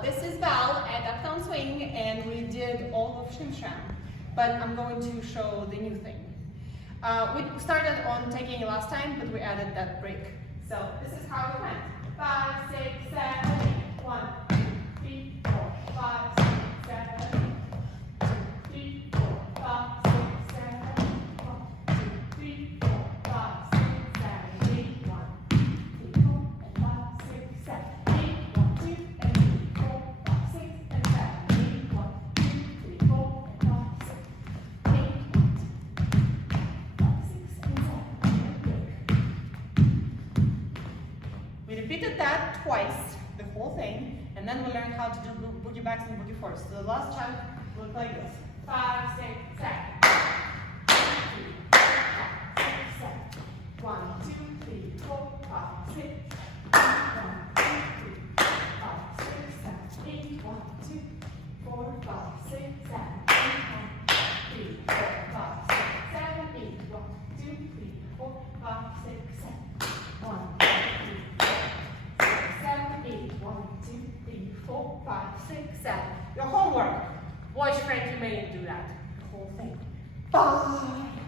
Hello, this is Val at Uptown Swing, and we did all of Shim Sham, but I'm going to show the new thing. We started on taking it last time, but we added that break. So this is how it went. 5, 6, 7, 8. 1, 2, 3, 4, 5, 6, 7, 8. 2, 3, 4, 5, 6, 7, 8. 1, 2, 3, 4, 5, 6, 7, 8. 1, 2, 3, 4, 5, 6, 7, 8. 1, 2, 3, 4, 5, 6, 7, 8. 1, 2, 3, 4, 5, 6, 8. 5, 6, 7, 8. We repeated that twice, the whole thing, and then we learned how to do boogie backs and boogie fours. So the last chunk looked like this. 5, 6, 7. 1, 2, 3, 4, 5, 6. 1, 2, 3, 5, 6, 7, 8. 1, 2, 4, 5, 6, 7, 8. 1, 3, 4, 5, 6, 7, 8. 1, 2, 3, 4, 5, 6, 7. 1, 2, 3, 4, 6, 7, 8. 1, 2, 3, 4, 5, 6, 7. Your homework. Watch Frankie May do that. The whole thing. Bye.